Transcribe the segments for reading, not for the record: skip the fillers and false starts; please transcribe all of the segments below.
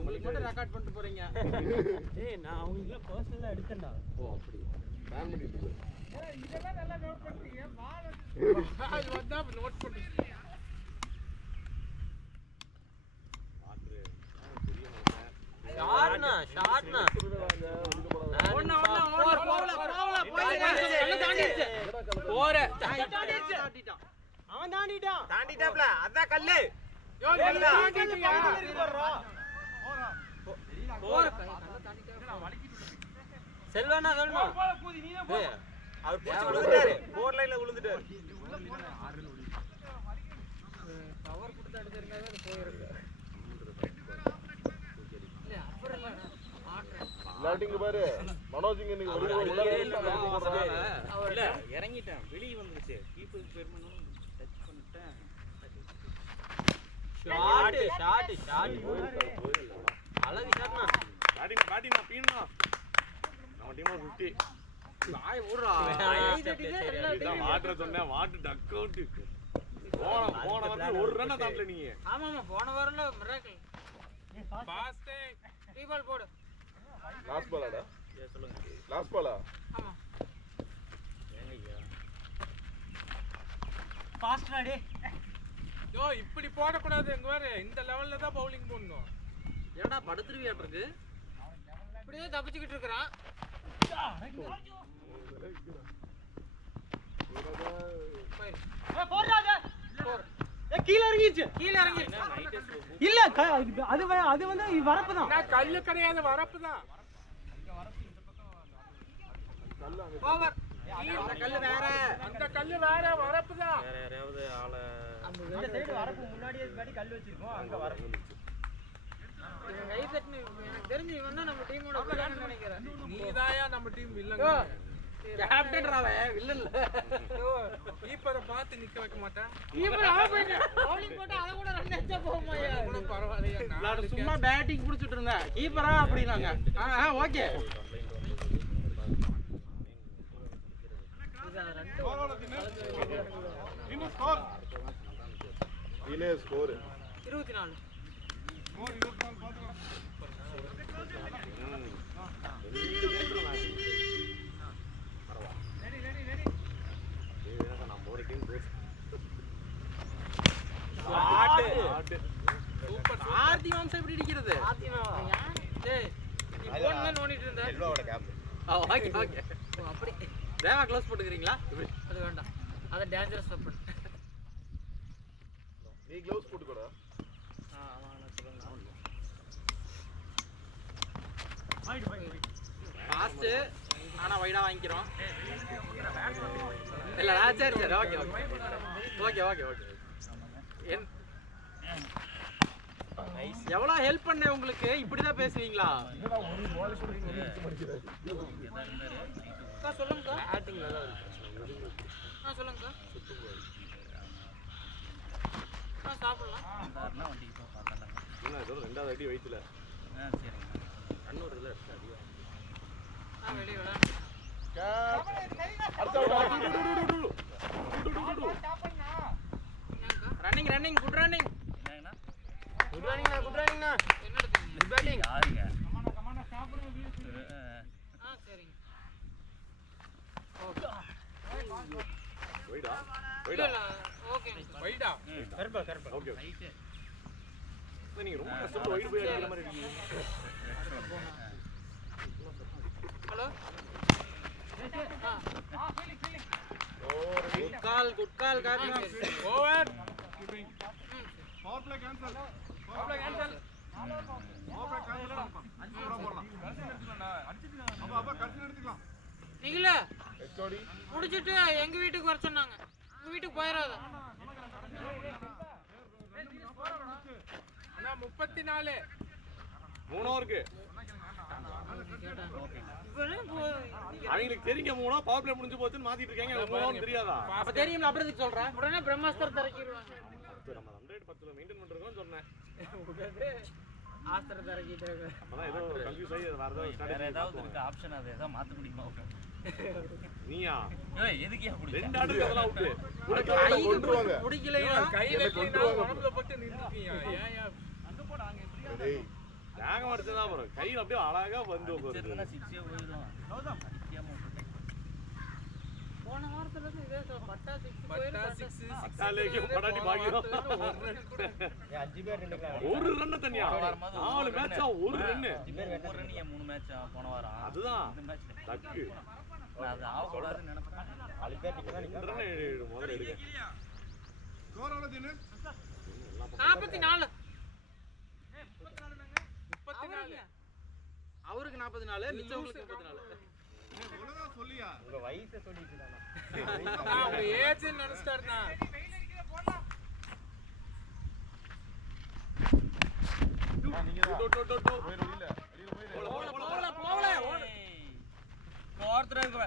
உங்களுக்கு மட்டும் ரெக்கார்ட் பண்ணிட்டு போறீங்க. ஏய் நான் அவங்களுக்கு பர்சனலா எடுத்தேன்டா. ஓ அப்படி பிளான் பண்ணிட்டு இருக்கு. இதெல்லாம் நல்லா நோட் பண்ணிட்டீங்க. அது வந்தா நோட் பண்ணி. ஷார்ட்னா ஒண்ணா போவல போய் தாண்டிடுச்சு. போற தாண்டிட்டான். அவன் தாண்டிட்டாப்ல. அதான் கல்லு. யோ நீ தாண்டிட்டியா? போற செல்வனா சொல்லணும். அவர் பூச்சி விழுந்துட்டாரு. 4 லைன்ல விழுந்துட்டாரு. பவர் கொடுத்து அடிச்சிருக்காரு அது போயிருக்கு. இல்ல அப்புறம் லாட்டிங்க பாரு மனோஜ் இங்க நீங்க இல்ல இறங்கிட்டேன். வெளிய வந்துருச்சு. கீப்பர் பேர் பண்ணனும் டச் பண்ணிட்டேன். ஷாட் அழகு ஷாட்னா. பேட்டிங் பீனா. நம்ம டீம் 50. நாய் ஊறா. இதான் வாட்டர் சொன்னே வாட்டர் டக் அவுட். போன வாரம் ஒரு ரன் தாண்டல நீங்க. ஆமா போன வாரம்ல மிராக்கிள். ஃபாஸ்ட் ஃப்ரீ பால் போடு. லாஸ்ட் பாலாடா? சொல்லுங்க. லாஸ்ட் பாலா? ஆமா. ஏங்கய்யா. ஃபாஸ்ட்ரா டே. யோ இப்படி போட கூடாது. எங்க பாரு இந்த லெவல்ல தான் பவுலிங் போடணும். ஏடா படுத்துருவியாட்ட இருக்கு. இப்படியே தப்பிச்சிட்டு இருக்கறான். கீழ இறங்கிச்சு. இல்ல அது வந்து வரப்பு தான். கல்லு கிடையாது வரப்பு தான். ஓவர். அந்த கல்லு வேற. அந்த கல்லு வேற வரப்பு தான். வேற யாராவது ஆள அந்த சைடு வரப்பு முன்னாடியே படி கல்லு வச்சிருக்கோம். அங்க வரப்பு. இவன் கை தட்டனு எனக்கு தெரிஞ்சு இவன் தான் நம்ம டீமோட வில்லன் நினைக்கிறேன். நீதாயா நம்ம டீம் வில்லங்க. கேப்டன் ராவே வில்லன் இல்ல. கீப்பரை பார்த்து நிக்க வைக்க மாட்டேன். கீப்பர் ஆஃப் பண்ணு. பவுலிங் போட்டா அத கூட ரன் அடிச்சா போகுமாயா? கூட பரவாயில்லையா. நான் சும்மா பேட்டிங் புடிச்சிட்டு இருந்தேன். கீப்பரா அப்படினாங்க. ஓகே. இன்னும் ஸ்கோர் 24 க்ளோஸ் போட்டுக்கிறீங்களா? அது வேண்டாம். அத டேஞ்சரஸ் வெப்பன். நீ க்ளோஸ் போட்டுக்கோடா. ஃபாஸ்ட் ஆனா வைடா வாங்கிக்கிறோம். இல்ல சரி ஓகே. எவ்வளவு ஹெல்ப் பண்ணேன் உங்களுக்கு. இப்படிதான் பேசுவீங்களா? சொல்லுங்க பேட்டிங் நல்லா இருக்கு. சொல்லுங்க சாப்பிடலாம். ரெண்டாவது அடி வயிற்றுல கண்ணூர்ல வெளியே ரன்னிங் குட் ரன்னிங். குட் ரன்னிங்னா குட் பேட்டிங். யாருங்க சரிங்க. வைடா ஓகே வைடா கரெக்ட் ஓகே நீங்க ரொம்ப கஷ்டப்பட்டு வைடு போய் அடிக்கிற மாதிரி இருக்கீங்க. Hello good call Karthik. Over power play cancel. Power play cancel போடலாம். கன்சிடர் எடுத்துக்கலாம். அடிச்சிட்டு அப்பா கன்சிடர் எடுத்துக்கலாம். நீங்களே எச்ஓடி முடிச்சிட்டு எங்க வீட்டுக்கு வர சொன்னாங்க. உங்க வீட்டுக்கு போயிராத. அண்ணா 34 3 ஓவருக்கு அவங்களுக்கு தெரியுங்க 3 பவர் பிளே முடிஞ்சு போச்சுன்னு மாத்திட்டு இருக்காங்க. 3 ஓவர் தெரியாதா? அப்ப தெரியும்ல. அப்புறம் எதுக்கு சொல்றேன்? உடனே பிரம்மாஸ்திரம் தரக்கிடுவாங்க. நம்ம 110ல மெயின்டெய்ன் பண்றோம்னு சொன்னேன். ஆஸ்திரம் தரக்கிட்டு அப்பதான் ஏதோ கன்ஃபியூஸ் ஆகி வேற ஏதாவது இருக்கு ஆப்ஷன். அது ஏதோ மாத்த முடியுமா? நீயா ஏய் எதுக்கு அப்படி ரெண்டு ஆர்டர் அதெல்லாம் அவுட் கொன்றுவாங்க. முடிக்கலையா கையில கொன்றுவாங்க. உடம்புல பட்டு நின்னுட்டீங்க. ஏன் அங்க போட அங்க டேய் வேகம் அடிச்சதான் வரும் கையில் அப்படியே அழகா வந்து உட்காருது. போன வாரத்துல இருந்து இதே பட்டா 6 அத்தாலேக்கு படாட்டி பாக்கியம். 5 பேர் 2 பேர். ஒரு ரன் தனியா 4 மேட்சா ஒரு ரன். 3 ரன் 3 மேட்ச் போன வாரம். அதுதான் இந்த மேட்ச்ல டக்கு. நான் அது ஆக கூடாதுன்னு நினைப்பேன். 4 பேர் நிக்கணும். 2 ரன் முதல்ல எடுங்க. ஸ்கோர் எவ்வளவு தினு? 44. அவருக்கு 44 மிச்சவங்களுக்கு 34. ஒழுங்கா சொல்லியா? உங்க வயசை சொல்லிட்டு தானா? அவங்க ஏஜ் நினைச்சிட்டாருனா. ஒருத்தர் இருக்கு.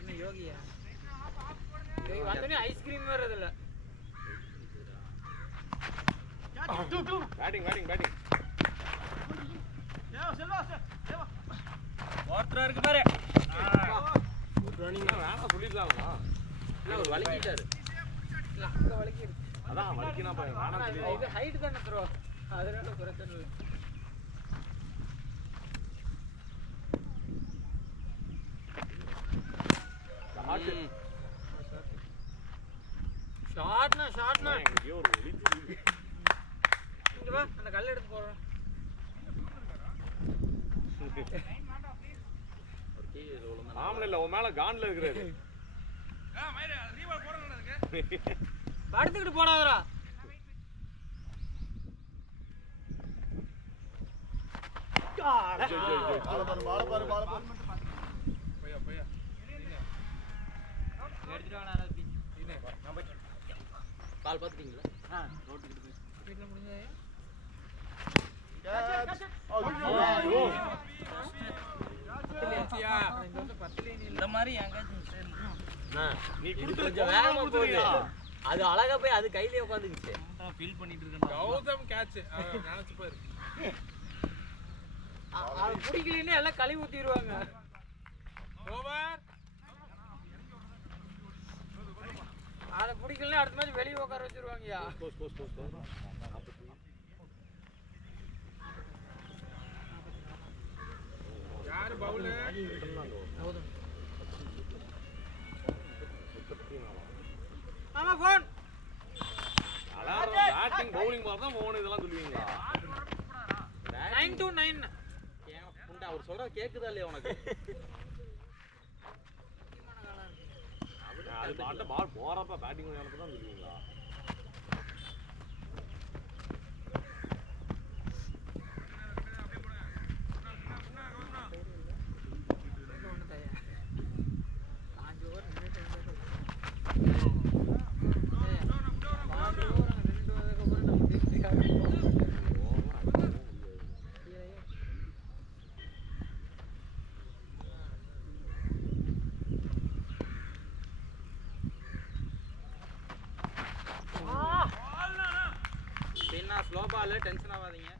இன்னும் யோகியா. யோகி வந்தனே ஐஸ்கிரீம் வரது இல்ல. பேட்டிங். ஒருத்தர் இருக்கு பாரு. வேணா சொல்லிடலாம்ல. அவர் வலிக்கிட்டாரு. இல்ல அங்க வலிக்கிது. அதான் வலிக்கினா வேணா சொல்லி. இது ஹைட் தான ப்ரோ. அதனால பிரச்சனை இல்ல. ஷாட்னா எங்கேயோ ஒரு ஒலிச்சு. இங்க வா அந்த கல்ல எடுத்து போறோம். ஆமல இல்ல உன் மேல கான்ல இருக்குறாரு. படுத்துக்கிட்டு போடாதடா. பால பாரு. எடுத்துட்டு வாடா ரவி. பால் பாத்துட்டீங்களா? வீட்ல முடிஞ்சா இந்த மாதிரி எங்கேயாச்சும் நீ குடுத்த கொஞ்சம் வேகமா போகுது. அது அழகா போய் அது கையிலே உட்காந்துக்கிச்சு. ஃபீல் பண்ணிட்டு இருக்கேன். கௌதம் கேட்ச் நினைச்சு பாரு. அது பிடிக்கலன்னு எல்லாம் கழுவி ஊத்திடுவாங்க. ஓவர். அதை பிடிக்கலன்னு அடுத்த மாதிரி வெளியே உட்கார வச்சிருவாங்கயா. யாரு பவுல்? கௌதம். ஆமா போன். அலாரம் பேட்டிங் பவுலிங் பால் தான் போன் இதெல்லாம் சொல்லுவீங்களா? 9 to 9. புண்டா அவர் சொல்றது கேக்குதா இல்லையா உனக்கு? அது பாட்ட பால் போறப்ப பேட்டிங் பண்ணறப்ப தான் சொல்லுவீங்களா? ஸ்லோ பால் டென்ஷன் ஆகாதீங்க.